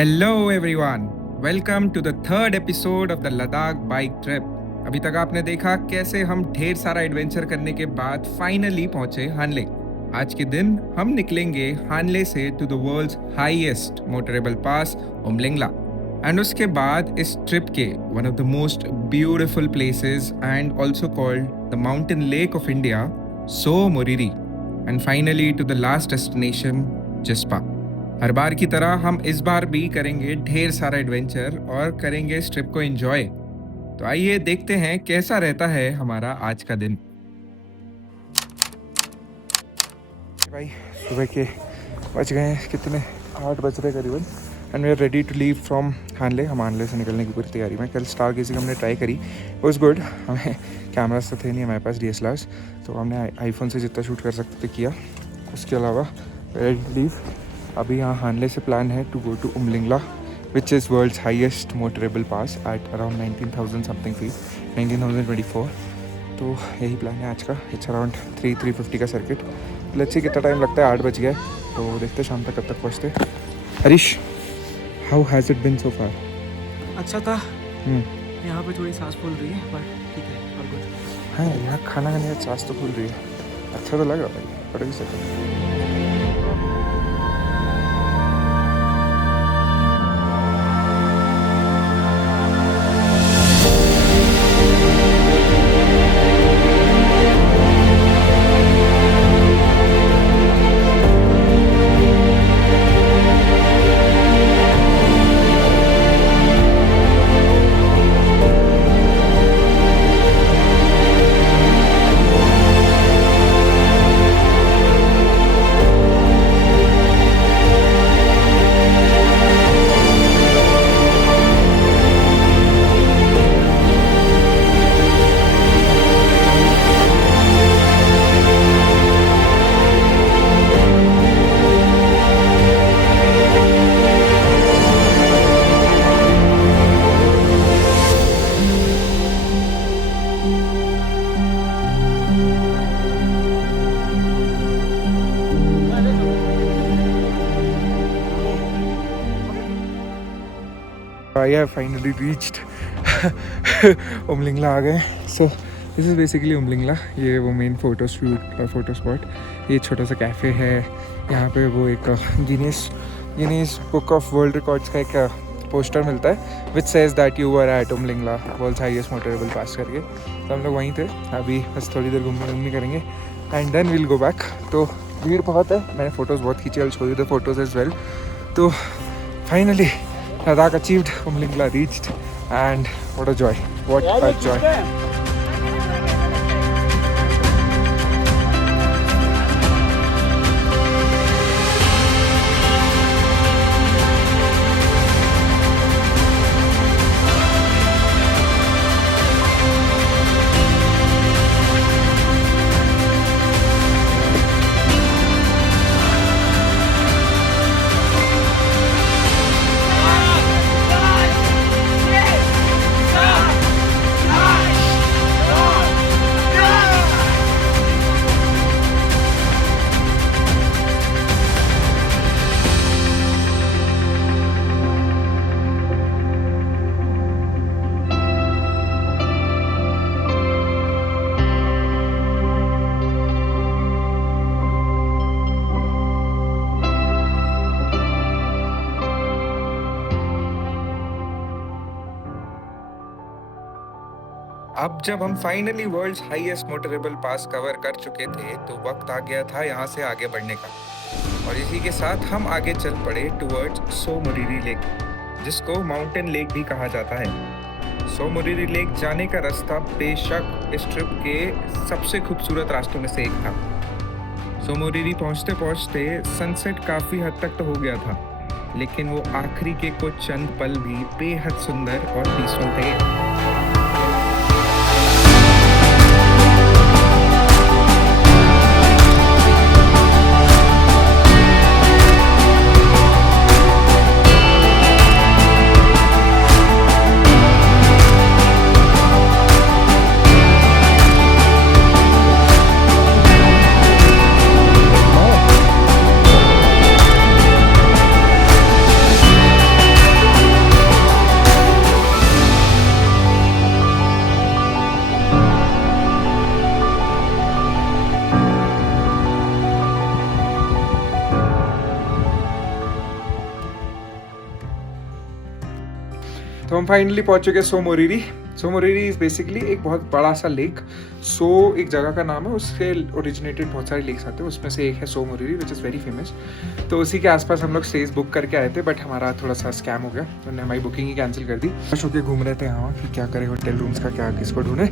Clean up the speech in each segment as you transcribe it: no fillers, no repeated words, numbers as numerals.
Hello everyone, welcome to the third episode of the Ladakh bike trip. अभी तक आपने देखा कैसे हम ढेर सारा एडवेंचर करने के बाद फाइनली पहुंचे हानले। आज के दिन हम निकलेंगे हानले से to the world's highest motorable pass Umlingla and उसके बाद इस ट्रिप के one of the most beautiful places and also called the mountain lake of India Tso Moriri and finally to the last destination Jispa. हर बार की तरह हम इस बार भी करेंगे ढेर सारा एडवेंचर और करेंगे इस ट्रिप को एंजॉय। तो आइए देखते हैं कैसा रहता है हमारा आज का दिन। भाई सुबह के बज गए हैं कितने, 8 बज रहे करीबन and we are ready to leave from Hanle. हम हानले से निकलने की पूरी तैयारी में। कल स्टार गेजिंग हमने ट्राई करी, वाज गुड। हमें कैमरास तो थे नहीं हमारे पास, DSLRs, तो हमने आईफोन से जितना शूट कर सकते थे किया। उसके अलावा रेडी टू लीव। अभी यहाँ हानले से प्लान है to go to Umlingla which is world's highest motorable pass at around 19,000 something feet, 19,024। तो यही प्लान है आज का। इट्स अराउंड 350 का सर्किट। लेट्स सी कितना टाइम लगता है, 8 बज गया है, तो देखते शाम तक कब तक पहुँचते। Harish, how has it been so far? अच्छा था। यहाँ पे थोड़ी सांस फूल रही है पर ठीक है, ऑल गुड। हाँ, यहाँ खाना खाने का सांस तो फूल रही है। अच्छा तो लग रहा भाई, बड़ा भी सही। I have finally reached Umling La आ गए। So this is basically Umling La. ये वो मेन फ़ोटो स्पॉट। ये छोटा सा कैफ़े है। यहाँ पे वो एक Guinness book of world records का एक पोस्टर मिलता है which says that you are at Umlingla world's highest motorable pass करके। तो हम लोग वहीं थे। अभी बस थोड़ी देर घूमनी करेंगे and then will go back. तो भीड़ बहुत है, मैंने फ़ोटोज़ बहुत खींचे, I show you the photos as well. तो finally Ladakh achieved, Umliнгla reached, and what a joy, what a joy. अब जब हम finally world's highest motorable pass cover कर चुके थे तो वक्त आ गया था यहाँ से आगे बढ़ने का। और इसी के साथ हम आगे चल पड़े टुवर्ड्स सो मोरिरी लेक, जिसको माउंटेन लेक भी कहा जाता है। सो मोरिरी लेक जाने का रास्ता बेशक इस ट्रिप के सबसे खूबसूरत रास्तों में से एक था। सो मोरिरी पहुँचते पहुँचते सनसेट काफ़ी हद तक तो हो गया था, लेकिन वो आखिरी के कुछ चंद पल भी बेहद सुंदर और पीसफुल थे। हम फाइनली पहुंच चुके हैं सो मोरिरी। सो मोरिरी इज़ बेसिकली एक बहुत बड़ा सा लेक। सो एक जगह का नाम है, उससे ओरिजिनेटेड बहुत सारे लेक्स आते हैं, उसमें से एक है Tso Moriri which is very famous. तो उसी के आसपास हम लोग स्टेज बुक करके आए थे, बट हमारा थोड़ा सा स्कैम हो गया, उन्होंने हमारी बुकिंग ही कैंसिल कर दी। खुश होकर घूम रहे थे यहाँ कि क्या करें होटल रूम्स का, क्या किसको ढूंढे।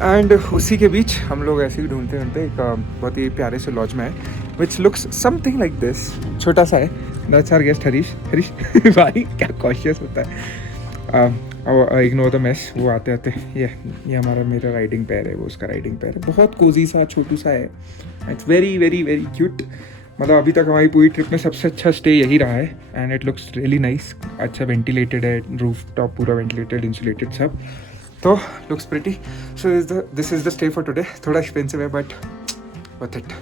एंड उसी के बीच हम लोग ऐसे ही ढूंढते ढूंढते एक बहुत ही प्यारे से लॉज में आए, which looks something like this. छोटा सा है। That's our guest Harish. Harish भाई क्या कॉशियस होता है। Ignore the mess. वो आते आते ये हमारा मेरा राइडिंग पैर है, वो उसका राइडिंग पैर है। बहुत कोजी सा छोटू सा है। It's very very very cute. मतलब अभी तक हमारी पूरी ट्रिप में सबसे अच्छा स्टे यही रहा है। And it looks really nice. अच्छा वेंटिलेटेड है, रूफ टॉप पूरा वेंटिलेटेड, इंसुलेटेड सब। तो looks pretty. So this is the stay for today. थोड़ा एक्सपेंसिव है बट वर्थ इट।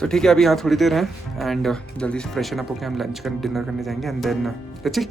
तो ठीक है, अभी यहाँ थोड़ी देर है एंड जल्दी से फ्रेशन अप होकर हम लंच डिनर करने जाएंगे एंड देन लेट्स सी।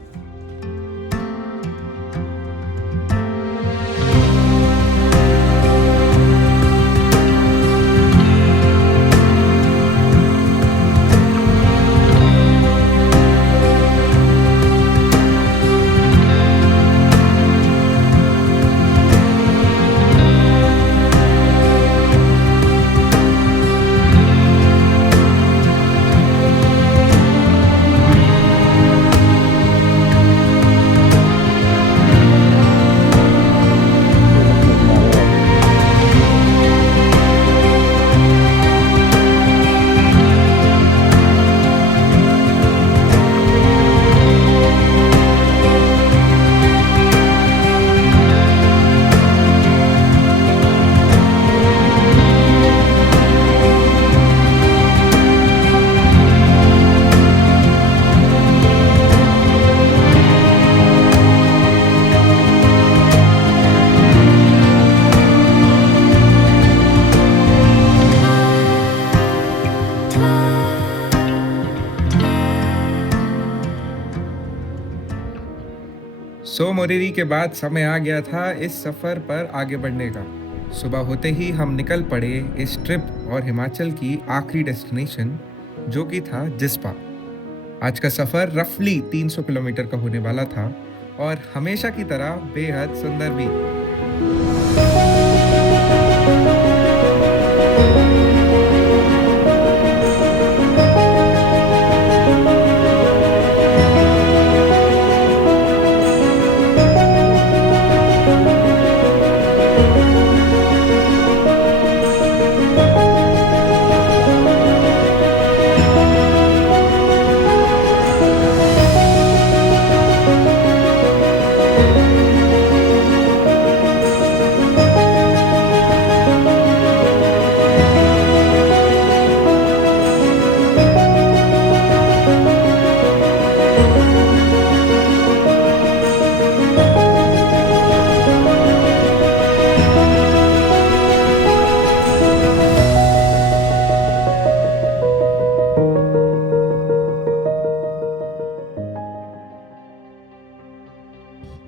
सो मोरिरी के बाद समय आ गया था इस सफ़र पर आगे बढ़ने का। सुबह होते ही हम निकल पड़े इस ट्रिप और हिमाचल की आखिरी डेस्टिनेशन, जो कि था जिस्पा। आज का सफ़र रफली 300 किलोमीटर का होने वाला था और हमेशा की तरह बेहद सुंदर भी।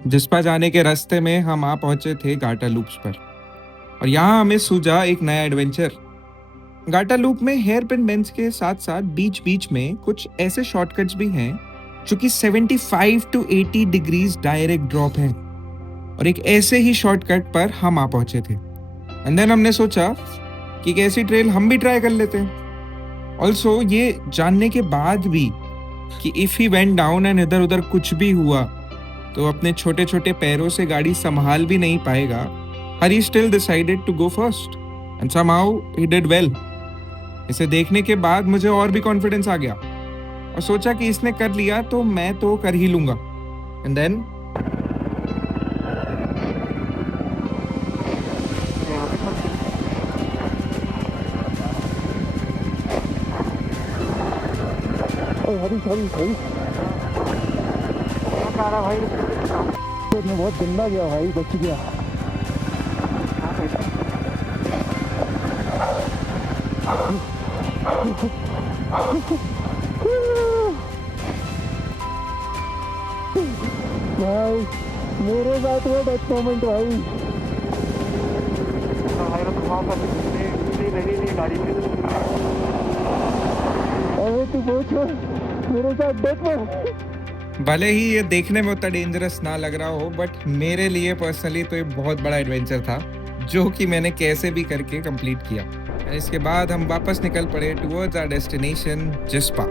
जिस्पा जाने के रास्ते में हम आ पहुंचे थे गाटा लूप्स पर और यहाँ हमें सूझा एक नया एडवेंचर। गाटा लूप में हेयर पिन बेंड्स के साथ साथ बीच बीच में कुछ ऐसे शॉर्टकट्स भी हैं जो कि 75 to 80 डिग्रीज डायरेक्ट ड्रॉप हैं और एक ऐसे ही शॉर्टकट पर हम आ पहुंचे थे। एंड देन हमने सोचा कि एक ऐसी ट्रेल हम भी ट्राई कर लेते हैं। ऑल्सो ये जानने के बाद भी कि if he went down and इधर उधर कुछ भी हुआ तो अपने छोटे छोटे पैरों से गाड़ी संभाल भी नहीं पाएगा, Hari still decided to go first and somehow he did well. इसे देखने के बाद मुझे और भी कॉन्फिडेंस आ गया और सोचा कि इसने कर लिया तो मैं तो कर ही लूंगा। एंड देन भाई बहुत गंदा गया भाई, बच गया। भाई मेरे साथ वो डेथ मोमेंट भाई। अरे तू पूछो मेरे साथ डेथ मोमेंट। भले ही ये देखने में उतना डेंजरस ना लग रहा हो, बट मेरे लिए पर्सनली तो ये बहुत बड़ा एडवेंचर था जो कि मैंने कैसे भी करके कंप्लीट किया। इसके बाद हम वापस निकल पड़े टुवर्ड्स आवर डेस्टिनेशन जिस्पा।